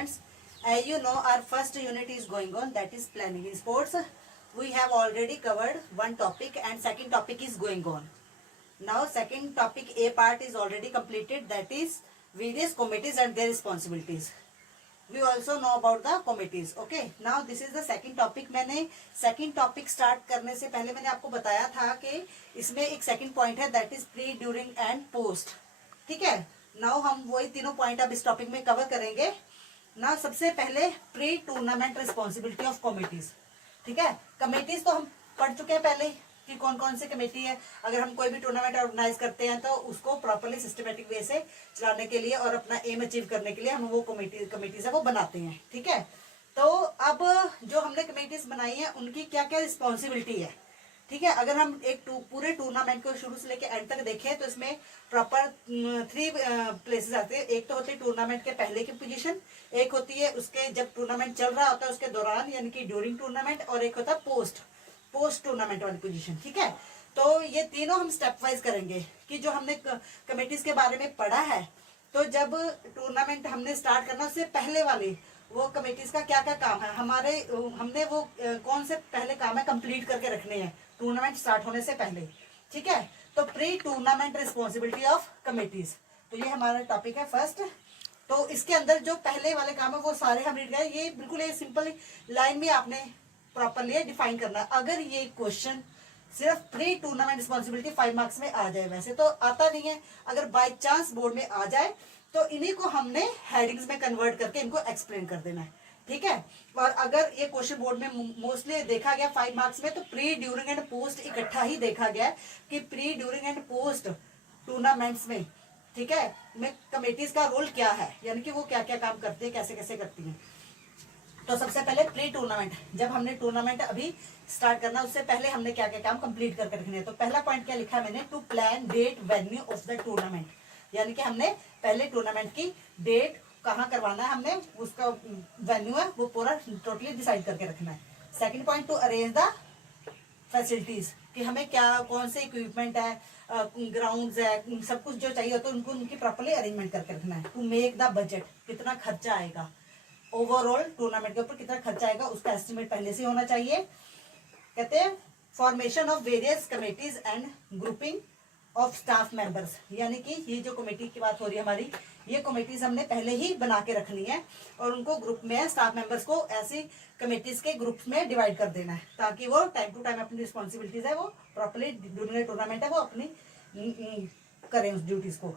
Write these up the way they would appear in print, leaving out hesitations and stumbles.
As you know, our first unit is going on, that is planning in sports. We have already covered one topic and second topic is going on. Now second topic A part is already completed, that is various committees and their responsibilities. We also know about the committees. Okay, now this is the second topic. मैंने second topic start करने से पहले मैंने आपको बताया था कि इसमें एक second point है, that is pre, during and post. ठीक है, now हम वही तीनों point अब इस topic में cover करेंगे. Now सबसे पहले pre tournament responsibility of committees. ठीक है, कमेटीज तो हम पढ़ चुके हैं पहले कि कौन कौन सी कमेटी है. अगर हम कोई भी टूर्नामेंट ऑर्गेनाइज करते हैं तो उसको प्रॉपर्ली सिस्टमेटिक वे से चलाने के लिए और अपना एम अचीव करने के लिए हम वो कमेटीज है वो बनाते हैं. ठीक है, तो अब जो हमने कमेटीज बनाई है उनकी क्या क्या रिस्पॉन्सिबिलिटी है. ठीक है, अगर हम एक पूरे टूर्नामेंट को शुरू से लेकर एंड तक देखें तो इसमें प्रॉपर 3 प्लेसेस आते हैं. एक तो होती है टूर्नामेंट के पहले की पोजीशन, एक होती है उसके जब टूर्नामेंट चल रहा होता है उसके दौरान यानी कि ड्यूरिंग टूर्नामेंट, और एक होता है पोस्ट टूर्नामेंट वाली पोजीशन. ठीक है, तो ये तीनों हम स्टेप वाइज करेंगे कि जो हमने कमेटीज के बारे में पढ़ा है. तो जब टूर्नामेंट हमने स्टार्ट करना उससे पहले वाली वो कमेटीज का क्या क्या काम है हमने वो कौन से पहले काम है कंप्लीट करके रखने हैं टूर्नामेंट स्टार्ट होने से पहले. ठीक है, तो pre tournament responsibility of committees, तो ये हमारा टॉपिक है फर्स्ट. तो इसके अंदर जो पहले वाले काम है वो सारे हम रीड करें. ये बिल्कुल एक सिंपल लाइन में आपने प्रॉपरली डिफाइन करना. अगर ये क्वेश्चन सिर्फ प्री टूर्नामेंट रिस्पॉन्सिबिलिटी 5 मार्क्स में आ जाए, वैसे तो आता नहीं है, अगर बाय चांस बोर्ड में आ जाए तो इन्हीं को हमने हेडिंग्स में कन्वर्ट करके इनको एक्सप्लेन कर देना है. ठीक है, और अगर ये क्वेश्चन बोर्ड में मोस्टली देखा गया 5 मार्क्स में तो प्री, ड्यूरिंग एंड पोस्ट इकट्ठा ही देखा गया है कि pre, during and post tournaments में, ठीक है, में कमेटीज का रोल क्या है, यानी कि वो क्या क्या काम करती है, कैसे कैसे करती हैं. तो सबसे पहले प्री टूर्नामेंट, जब हमने टूर्नामेंट अभी स्टार्ट करना उससे पहले हमने क्या क्या काम कंप्लीट करके रखने हैं. तो पहला पॉइंट क्या लिखा है मैंने, to plan date venue of the tournament, यानी कि हमने पहले टूर्नामेंट की डेट कहाँ करवाना है, हमने उसका वेन्यू है वो पूरा टोटली डिसाइड करके रखना है. Second point, to arrange the facilities, कि हमें क्या कौन से इक्विपमेंट है, ग्राउंड्स है, सब कुछ जो चाहिए होता है उनको उनकी प्रॉपर्ली अरेंजमेंट करके रखना है. टू मेक द बजट, कितना खर्चा आएगा ओवरऑल टूर्नामेंट के ऊपर, कितना खर्चा आएगा उसका एस्टिमेट पहले से होना चाहिए. कहते हैं formation of various committees and grouping of staff members, यानी कि ये जो कमेटी की बात हो रही है हमारी, ये कमेटीज हमने पहले ही बना के रखनी है और उनको ग्रुप में स्टाफ मेंबर्स को ऐसी कमेटीज के ग्रुप्स में डिवाइड कर देना है ताकि वो टाइम टू टाइम अपनी रिस्पॉन्सिबिलिटीज है वो प्रॉपर्ली ड्यूरिंग टूर्नामेंट है वो अपनी करें उस ड्यूटीज को.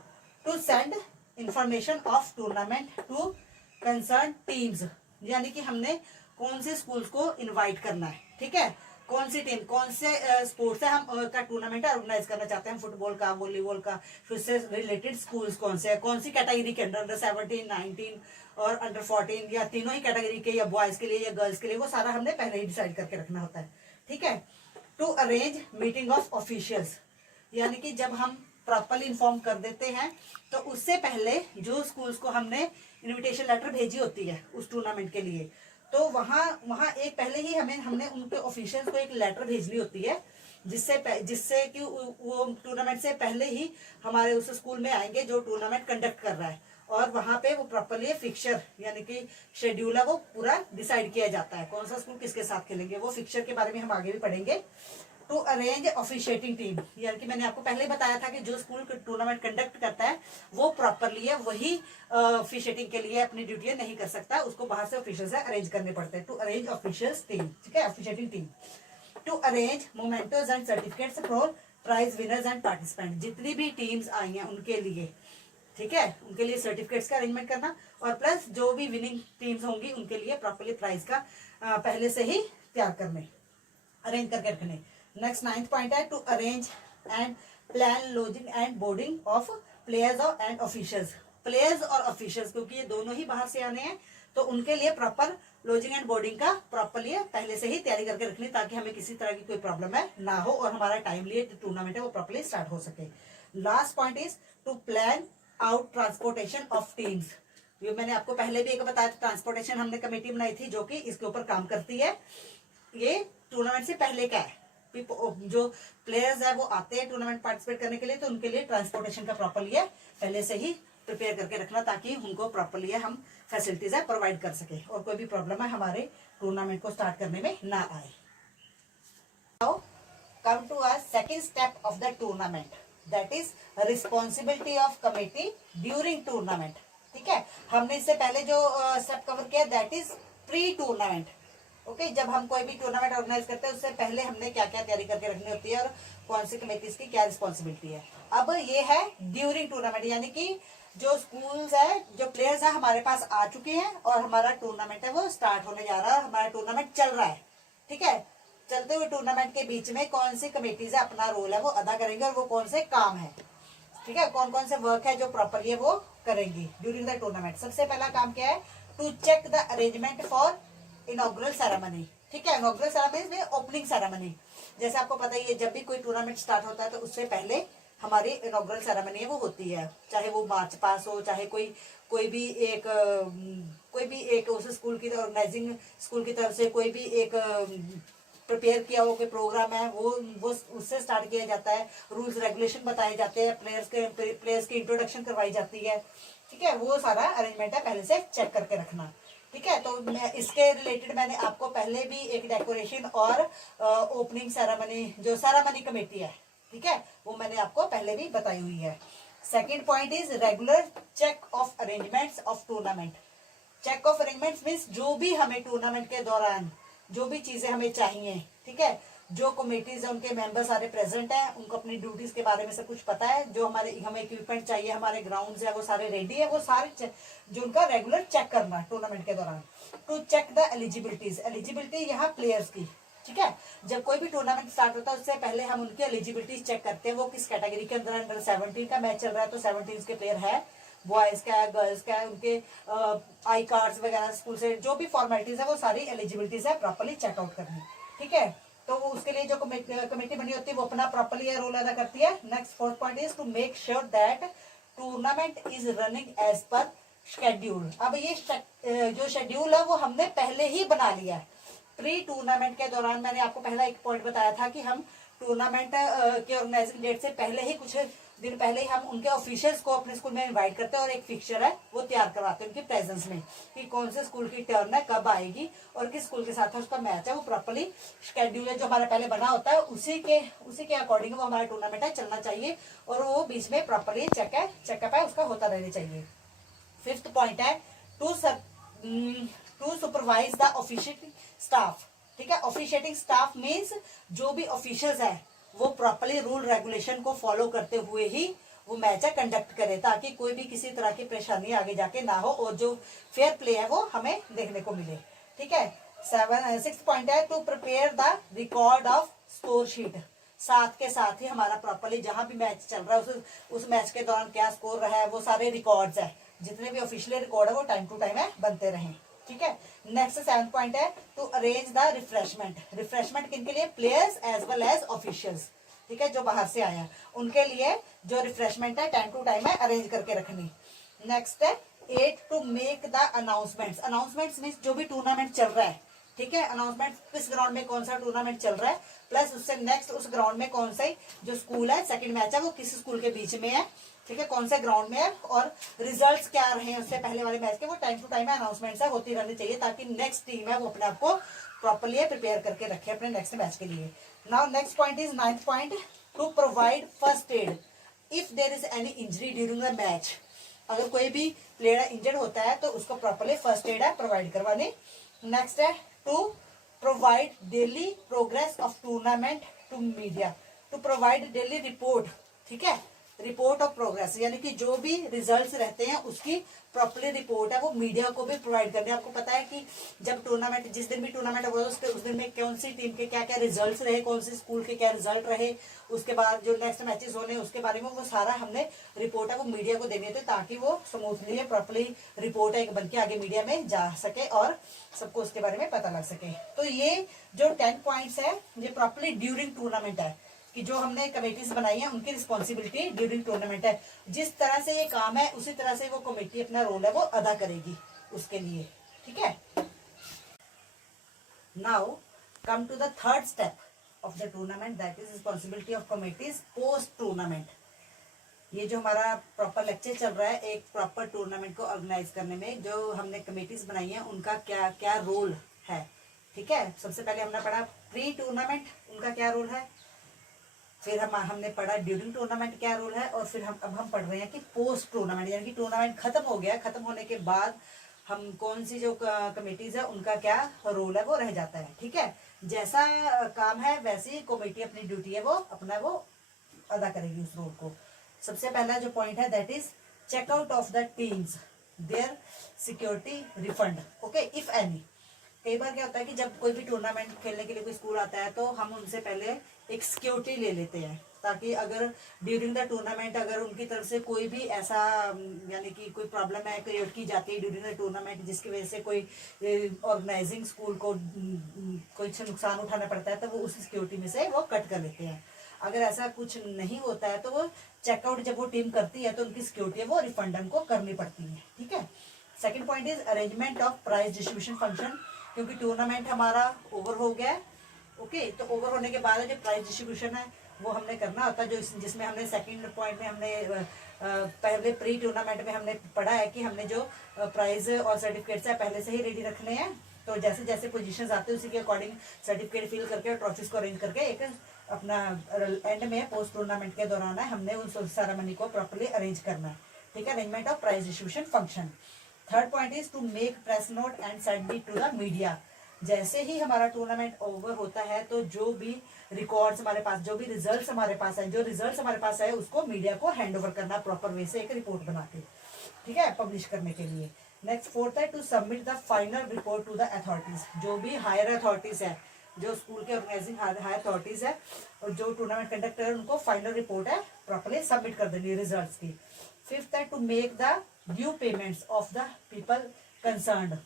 To send information of tournament to concern teams, यानी कि हमने कौन से स्कूल्स को इन्वाइट करना है. ठीक है, कौन सी टीम कौन से स्पोर्ट्स से हम का टूर्नामेंट ऑर्गेनाइज करना चाहते हैं, फुटबॉल का, वॉलीबॉल का, फिर से रिलेटेड स्कूल्स कौन से, कौन सी कैटेगरी के अंडर 17, 19 और अंडर 14 या तीनों ही कैटेगरी के, या बॉयज के लिए या गर्ल्स के लिए, वो सारा हमने पहले ही डिसाइड करके रखना होता है. ठीक है, to arrange meeting of officials, यानी कि जब हम प्रॉपरली इन्फॉर्म कर देते हैं तो उससे पहले जो स्कूल्स को हमने इन्विटेशन लेटर भेजी होती है उस टूर्नामेंट के लिए, तो वहाँ एक पहले ही हमने उनके ऑफिशियल्स को एक लेटर भेजनी होती है जिससे कि वो टूर्नामेंट से पहले ही हमारे उस स्कूल में आएंगे जो टूर्नामेंट कंडक्ट कर रहा है, और वहाँ पे वो प्रॉपरली फिक्चर यानी कि शेड्यूल है वो पूरा डिसाइड किया जाता है कौन सा स्कूल किसके साथ खेलेंगे. वो फिक्चर के बारे में हम आगे भी पढ़ेंगे. टू अरेंज ऑफिशिएटिंग टीम, यानी कि मैंने आपको पहले बताया था कि जो स्कूल टूर्नामेंट कंडक्ट करता है वो प्रॉपरली है वही ऑफिशिएटिंग के लिए अपनी ड्यूटी नहीं कर सकता, उसको बाहर से ऑफिशियल्स अरेंज करने पड़ते हैं. टू अरेंज ऑफिशियल्स टीम, ठीक है, officiating team. To arrange mementos and certificates for prize winners and participant, जितनी भी टीम्स आई हैं उनके लिए, ठीक है, उनके लिए सर्टिफिकेट्स का अरेंजमेंट करना, और प्लस जो भी विनिंग टीम्स होंगी उनके लिए प्रॉपरली प्राइज का पहले से ही तैयार करने, अरेंज करके रखने. नेक्स्ट 9th पॉइंट है to arrange and plan lodging and boarding of players and officials. Players और ऑफिशियल्स क्योंकि ये दोनों ही बाहर से आने हैं तो उनके लिए प्रॉपर लॉजिंग एंड बोर्डिंग का प्रॉपरली पहले से ही तैयारी करके रखनी ताकि हमें किसी तरह की कोई प्रॉब्लम है ना हो और हमारा टाइमली टूर्नामेंट है वो प्रॉपरली स्टार्ट हो सके. Last point is to plan out transportation of teams. ये मैंने आपको पहले भी एक बताया था, ट्रांसपोर्टेशन हमने कमेटी बनाई थी जो कि इसके ऊपर काम करती है. ये टूर्नामेंट से पहले का है, जो प्लेयर्स है वो आते हैं टूर्नामेंट पार्टिसिपेट करने के लिए तो उनके लिए ट्रांसपोर्टेशन का प्रॉपरली है पहले से ही प्रिपेयर करके रखना, ताकि उनको प्रॉपरली हम फैसिलिटीज है प्रोवाइड कर सके और कोई भी प्रॉब्लम है हमारे टूर्नामेंट को स्टार्ट करने में ना आए। Now come to our second step of the tournament, that is responsibility of committee during tournament. ठीक है, हमने इससे पहले जो स्टेप कवर किया that is pre tournament. Okay, जब हम कोई भी टूर्नामेंट ऑर्गेनाइज करते हैं उससे पहले हमने क्या क्या तैयारी करके रखनी होती है और कौन सी कमेटीज की क्या रिस्पॉन्सिबिलिटी है। अब ये है ड्यूरिंग टूर्नामेंट, यानी कि जो स्कूल्स है, जो प्लेयर्स है हमारे पास आ चुके हैं और हमारा टूर्नामेंट है वो स्टार्ट होने जा रहा है, हमारा टूर्नामेंट चल रहा है। ठीक है, चलते हुए टूर्नामेंट के बीच में कौन सी कमेटीज है अपना रोल है वो अदा करेंगे और वो कौन से काम है, ठीक है, कौन कौन से वर्क है जो प्रॉपरली है वो करेंगी ड्यूरिंग द टूर्नामेंट। सबसे पहला काम क्या है, to check the arrangement for inaugural ceremony. ठीक है, इनॉग्रल सेरेमनी में ओपनिंग सेरेमनी, जैसे आपको पता ही है जब भी कोई टूर्नामेंट स्टार्ट होता है तो उससे पहले हमारी इनॉग्रल सेरेमनी है वो होती है, चाहे वो मार्च पास हो, चाहे कोई भी एक उस स्कूल की ऑर्गेनाइजिंग स्कूल की तरफ से कोई भी एक प्रिपेयर किया हुआ कोई प्रोग्राम है वो उससे स्टार्ट किया जाता है। रूल्स रेगुलेशन बताए जाते हैं, प्लेयर्स की इंट्रोडक्शन करवाई जाती है। ठीक है, वो सारा अरेंजमेंट है पहले से चेक करके रखना। ठीक है, तो मैं इसके रिलेटेड मैंने आपको पहले भी एक डेकोरेशन और ओपनिंग सेरेमनी जो सेरेमनी कमेटी है, ठीक है, वो मैंने आपको पहले भी बताई हुई है। Second point is regular check of arrangements of tournament. Check of arrangements means जो भी हमें टूर्नामेंट के दौरान जो भी चीजें हमें चाहिए, ठीक है, जो कमेटीज है उनके मेंबर सारे प्रेजेंट हैं, उनको अपनी ड्यूटीज के बारे में सब कुछ पता है, जो हमें इक्विपमेंट चाहिए, हमारे ग्राउंड्स है वो सारे रेडी है, वो सारे जो उनका रेगुलर चेक करना टूर्नामेंट के दौरान। To check the eligibilities, eligibility यहाँ प्लेयर्स की। ठीक है, जब कोई भी टूर्नामेंट स्टार्ट होता है उससे पहले हम उनकी एलिजिबिलिटी चेक करते हैं, वो किस कैटेगरी के अंदर, अंडर 17 का मैच चल रहा है तो 17 के प्लेयर है, बॉयज का है, गर्ल्स का है, उनके आई कार्ड्स वगैरह स्कूल से जो भी फॉर्मेलिटीज है वो सारी एलिजिबिलिटीज है प्रॉपर्ली चेकआउट करनी। ठीक है, तो उसके लिए जो कमेटी बनी होती है वो अपना प्रॉपर्ली रोल अदा करती है। Next fourth point is to make sure that tournament is running as per schedule. अब ये जो शेड्यूल है वो हमने पहले ही बना लिया है। प्री टूर्नामेंट के दौरान मैंने आपको पहला एक पॉइंट बताया था कि हम टूर्नामेंट के ऑर्गेनाइजिंग डेट से पहले ही कुछ दिन पहले ही हम उनके ऑफिशियल्स को अपने स्कूल में इनवाइट करते हैं और एक फिक्चर है वो तैयार करवाते हैं उनकी प्रेजेंस में कि कौन से स्कूल की टर्न है, कब आएगी और किस स्कूल के साथ उसका मैच है, वो प्रॉपर्ली शेड्यूल है जो हमारा पहले बना होता है उसी के अकॉर्डिंग वो हमारा टूर्नामेंट है चलना चाहिए और वो बीच में प्रॉपर्ली चेकअप है उसका होता रहना चाहिए। फिफ्थ पॉइंट है to supervise the officiating staff. ठीक है, ऑफिशिएटिंग स्टाफ मीन्स जो भी ऑफिशियल्स है वो प्रॉपर्ली रूल रेगुलेशन को फॉलो करते हुए ही वो मैच है कंडक्ट करे, ताकि कोई भी किसी तरह की परेशानी आगे जाके ना हो और जो फेयर प्ले है वो हमें देखने को मिले। ठीक है, सिक्स पॉइंट है to prepare the record of score sheet. साथ के साथ ही हमारा प्रॉपर्ली जहां भी मैच चल रहा है उस मैच के दौरान क्या स्कोर रहा है वो सारे रिकॉर्ड्स है, जितने भी ऑफिशियल रिकॉर्ड है वो टाइम टू टाइम है बनते रहें। ठीक है, नेक्स्ट सेवंथ पॉइंट है to arrange the refreshment. Refreshment किन के लिए, players as well as officials. ठीक है, जो बाहर से आए हैं उनके लिए जो रिफ्रेशमेंट है टाइम टू टाइम है अरेंज करके रखनी। नेक्स्ट है 8 to make the announcements. Announcements means जो भी टूर्नामेंट चल रहा है, ठीक है, अनाउंसमेंट किस ग्राउंड में कौन सा टूर्नामेंट चल रहा है, प्लस उससे नेक्स्ट उस ग्राउंड में कौन सा जो स्कूल है सेकंड मैच है वो किस स्कूल के बीच में है, ठीक है, कौन से ग्राउंड में है और रिजल्ट्स क्या रहे हैं उससे पहले वाले मैच के, वो टाइम टू टाइम अनाउंसमेंट है होती रहनी चाहिए ताकि नेक्स्ट टीम है वो अपने आप को प्रॉपर्ली प्रिपेयर करके रखे अपने नेक्स्ट मैच के लिए। Now next point is ninth point to provide first aid if there is any injury during the match. अगर कोई भी प्लेयर इंजर्ड होता है तो उसको प्रॉपर्ली फर्स्ट एड है प्रोवाइड करवानी। नेक्स्ट है to provide daily progress of tournament to media. To provide daily report, ठीक है, रिपोर्ट ऑफ प्रोग्रेस यानी कि जो भी रिजल्ट्स रहते हैं उसकी प्रॉपर्ली रिपोर्ट है वो मीडिया को भी प्रोवाइड करनी है। आपको पता है कि जब टूर्नामेंट जिस दिन भी टूर्नामेंट होगा उस दिन में कौन सी टीम के क्या क्या रिजल्ट्स रहे, कौन सी स्कूल के क्या रिजल्ट रहे, उसके बाद जो नेक्स्ट मैचेस होने उसके बारे में वो सारा हमने रिपोर्ट है वो मीडिया को देनी होती है ताकि वो स्मूथली प्रॉपर्ली रिपोर्ट है बन के आगे मीडिया में जा सके और सबको उसके बारे में पता लग सके। तो ये जो 10 पॉइंट्स है ये प्रॉपर्ली ड्यूरिंग टूर्नामेंट है कि जो हमने कमेटीज बनाई है उनकी रिस्पॉन्सिबिलिटी ड्यूरिंग टूर्नामेंट है। जिस तरह से ये काम है उसी तरह से वो कमेटी अपना रोल है वो अदा करेगी उसके लिए। ठीक है, now come to the third step of the tournament that is responsibility of committees post tournament. ये जो हमारा प्रॉपर लेक्चर चल रहा है एक प्रॉपर टूर्नामेंट को ऑर्गेनाइज करने में, जो हमने कमेटीज बनाई है उनका क्या क्या रोल है। ठीक है, सबसे पहले हमने पढ़ा प्री टूर्नामेंट उनका क्या रोल है, फिर हमने पढ़ा ड्यूरिंग टूर्नामेंट क्या रोल है, और फिर अब हम पढ़ रहे हैं कि पोस्ट टूर्नामेंट, यानी कि टूर्नामेंट खत्म हो गया, खत्म होने के बाद हम कौन सी जो कमेटीज है उनका क्या रोल है वो रह जाता है। ठीक है, जैसा काम है वैसी कमेटी अपनी ड्यूटी है वो अपना वो अदा करेगी उस रोल को। सबसे पहला जो पॉइंट है that is checkout of the teams their security refund. Okay, if any. कई बार क्या होता है कि जब कोई भी टूर्नामेंट खेलने के लिए कोई स्कूल आता है तो हम उनसे पहले एक सिक्योरिटी ले लेते हैं, ताकि अगर ड्यूरिंग द टूर्नामेंट अगर उनकी तरफ से कोई भी ऐसा यानी कि कोई प्रॉब्लम है क्रिएट की जाती है ड्यूरिंग द टूर्नामेंट जिसकी वजह से कोई ऑर्गेनाइजिंग स्कूल को कुछ नुकसान उठाना पड़ता है, तो वो उस सिक्योरिटी में से वो कट कर लेते हैं। अगर ऐसा कुछ नहीं होता है तो वो चेकआउट जब वो टीम करती है तो उनकी सिक्योरिटी है वो रिफंड उनको करनी पड़ती है। ठीक है, second point is arrangement of prize distribution function, क्योंकि टूर्नामेंट हमारा ओवर हो गया है। ओके, तो ओवर होने के बाद जो प्राइज डिस्ट्रीब्यूशन है वो हमने करना होता है, जो जिसमें हमने सेकंड पॉइंट में हमने पहले प्री टूर्नामेंट में हमने पढ़ा है कि हमने जो प्राइज और सर्टिफिकेट्स है पहले से ही रेडी रखने हैं। तो जैसे जैसे पोजीशंस आते हैं उसी के अकॉर्डिंग सर्टिफिकेट फिल करके और ट्रॉफीज को अरेंज करके एक अपना एंड में पोस्ट टूर्नामेंट के दौरान है हमने उस सेरेमनी को प्रॉपर्ली अरेंज करना है। ठीक है, arrangement of prize distribution function. Third point is to make press note and send it to the media. जैसे ही हमारा टूर्नामेंट ओवर होता है तो जो भी रिकॉर्ड्स हमारे पास, जो भी रिजल्ट्स हमारे पास है, जो रिजल्ट्स हमारे पास है उसको मीडिया को हैंड ओवर करना प्रॉपर वे से एक रिपोर्ट बना के। ठीक है, पब्लिश करने के लिए। नेक्स्ट फोर्थ है to submit the final report to the authorities. जो भी हायर अथॉरिटीज है, जो स्कूल के ऑर्गेनाइजिंग हायर अथॉरिटीज है और जो टूर्नामेंट कंडक्टर है उनको फाइनल रिपोर्ट है प्रॉपरली सबमिट कर देनी है रिजल्ट्स की। फिफ्थ है to make the due payments of the people concerned.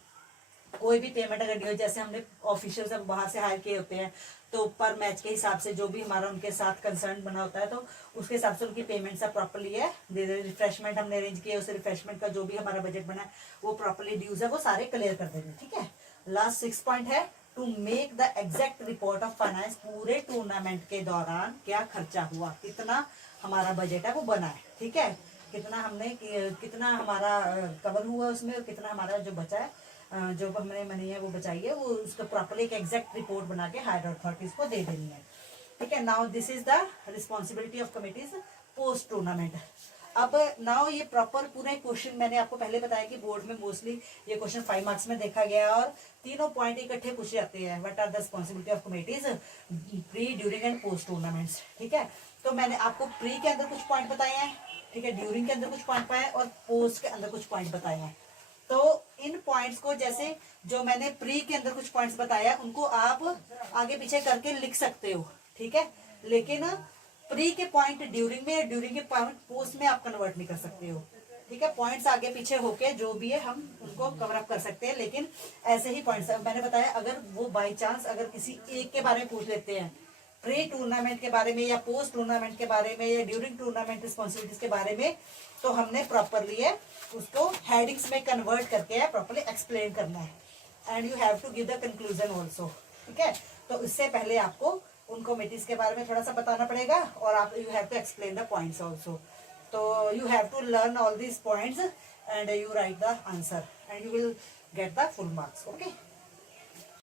कोई भी पेमेंट अगर ड्यू, जैसे हमने ऑफिशियल सब बाहर से हायर किए होते हैं तो पर मैच के हिसाब से जो भी हमारा उनके साथ कंसर्न बना होता है तो उसके हिसाब से उनकी पेमेंट सब प्रॉपरली है। रिफ्रेशमेंट हमने अरेंज किया, उस रिफ्रेशमेंट का जो भी हमारा बजट बना है वो प्रॉपरली ड्यूज है वो सारे क्लियर कर देंगे। ठीक है, लास्ट 6 पॉइंट है to make the exact report of finance. पूरे टूर्नामेंट के दौरान क्या खर्चा हुआ, कितना हमारा बजट है वो बना है। ठीक है, कितना हमने कितना हमारा कवर हुआ उसमें और कितना हमारा जो बचा है जो हमने मनी है वो बचाई है वो उसका प्रॉपरली एक एग्जैक्ट रिपोर्ट बना के हायर अथॉरिटीज को दे देनी है। ठीक है, now this is the responsibility of committees post tournament. अब नाउ ये प्रॉपर पूरे क्वेश्चन मैंने आपको पहले बताया कि बोर्ड में मोस्टली ये क्वेश्चन 5 मार्क्स में देखा गया है और तीनों पॉइंट इकट्ठे पूछे जाते हैं। What are the responsibility of committees pre during and post tournaments. ठीक है, तो मैंने आपको प्री के अंदर कुछ पॉइंट बताए हैं, ठीक है, ड्यूरिंग के अंदर कुछ पॉइंट पाए और पोस्ट के अंदर कुछ पॉइंट बताए हैं। तो इन पॉइंट्स को जैसे जो मैंने प्री के अंदर कुछ पॉइंट्स बताया उनको आप आगे पीछे करके लिख सकते हो। ठीक है, लेकिन प्री के पॉइंट ड्यूरिंग में, ड्यूरिंग के पॉइंट पोस्ट में आप कन्वर्ट नहीं कर सकते हो। ठीक है, पॉइंट्स आगे पीछे होके जो भी है हम उनको कवर अप कर सकते हैं, लेकिन ऐसे ही पॉइंट्स मैंने बताया अगर वो बाई चांस अगर किसी एक के बारे में पूछ लेते हैं, प्री टूर्नामेंट के बारे में या पोस्ट टूर्नामेंट के बारे में या ड्यूरिंग टूर्नामेंट रिस्पॉन्सिबिलिटीज के बारे में, तो हमने प्रॉपरली है उसको हेडिंग्स में कन्वर्ट करके प्रॉपरली एक्सप्लेन करना है and you have to give the conclusion also. ठीक है, तो इससे पहले आपको उन कमिटीज के बारे में थोड़ा सा बताना पड़ेगा और आप you have to explain the points also. तो you have to learn all these points and you write the answer and you will get the full marks. Okay.